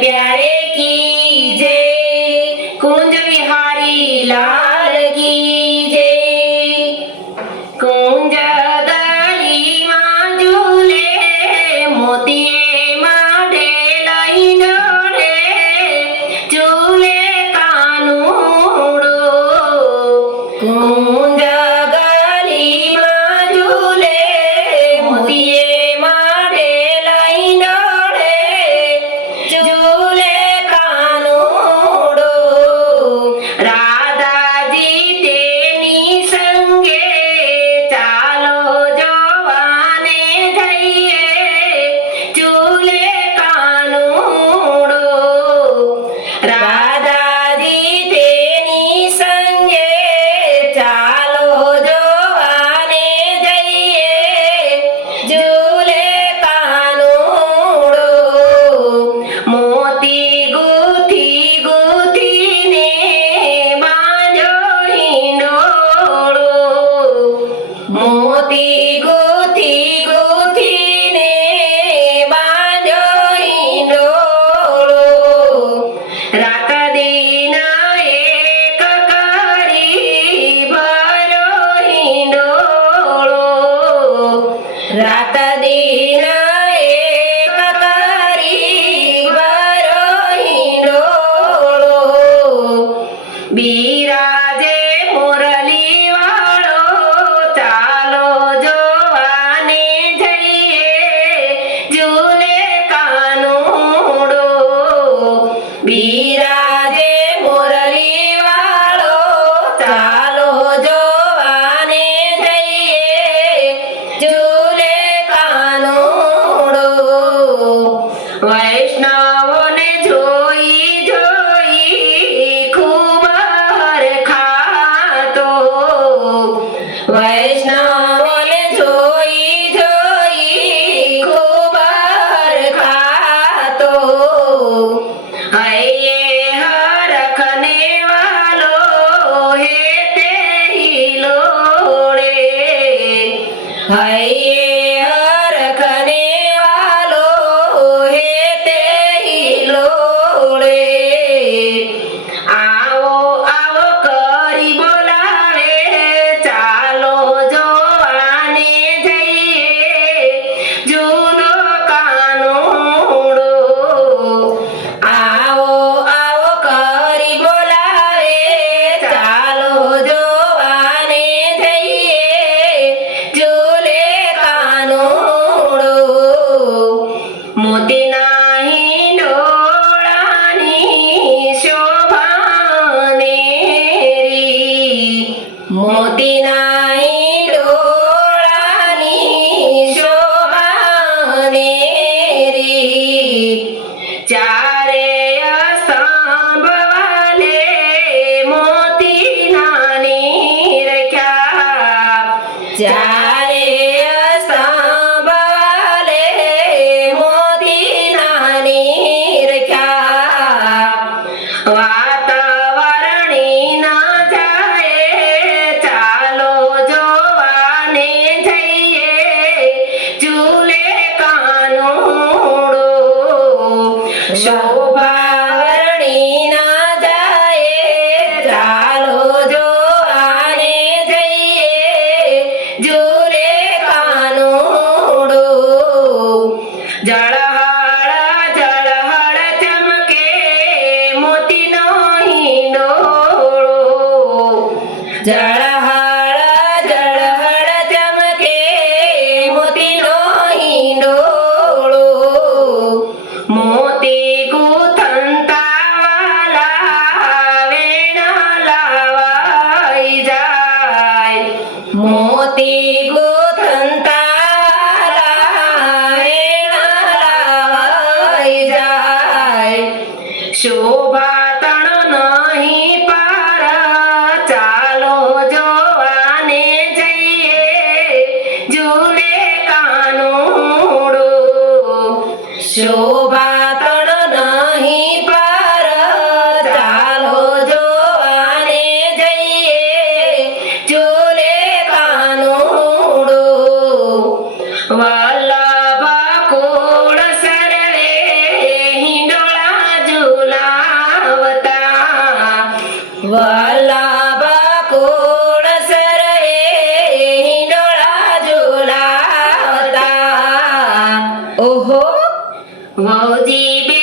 प्यारे की जय, कुंज बिहारी लाल की जय। कुंज गली मां झूले मोतीए माडे लई डोळे झूले कानूड़ो। कुंज गली मां झूले मोतीए माडे लई डोळे झूले कानूड़ो। राधाजी तेनी संगे चालो जवाने जइए झूले कानूड़ो। राधाजी तेनी संगे चालो जवाने जइए झूले कानूड़ो। मोती गुथी गुथीने बांधो हिंडोळो। मोती गुथी गुथीने बांधो हिंडोळो। रात दिन एक करी भरो हिंडोळो। रात दिन एक करी भरो हिंडोळो। बिराजे मुरली वाळो चालो जवाने जइए झूले कानूड़ो। बिराजे मुरली वाळो चालो जवाने जइए झूले कानूड़ो। वैष्णवोने जोई जोई खूब हरखातो। वैष्णवोने जोई जोई खूब हरखातो। हये हरखने वालो हे ते ही लोड़े। हये हरखने वालो हे ते ही लोड़े। आवो आवो करी बोलावे चालो जवाने जइए झूलो कानूड़ो। आवो आवो करी बोलावे चालो जवाने जइए झूले कानूड़ो। मोती नाही डोळानी शोभा नेरी। मोती नाही डोळानी शोभा नेरी। चारे सांभवाले मोती नानी रख्या। चारे सांभवाले मोती नानी रख्या। वातावरणी ना जाए चालो जवाने जइए झूले कानूड़ो। शोभावरणी ना जाए चालो जवाने जइए झूले कानूड़ो। जळहळ जळहळ चमके मोतीनो हिंडोळो। जळहळ जळहळ चमके मोतीनो हिंडोळो। मोती गुथंता वाला वेण लावाई जाय। मोती गुथंता वाला वेण लावाई जाय। शोभा तण नहीं पार चालो जवाने जइए झूले कानूड़ो। शोभा तण नहीं पार चालो जवाने जइए झूले कानूड़ो। वल्लभ कोळ सरवे हिंडोळा વલ્લભ કુળ સરે હિંડોળા ઝુલાવતા. ઓહો વહુજી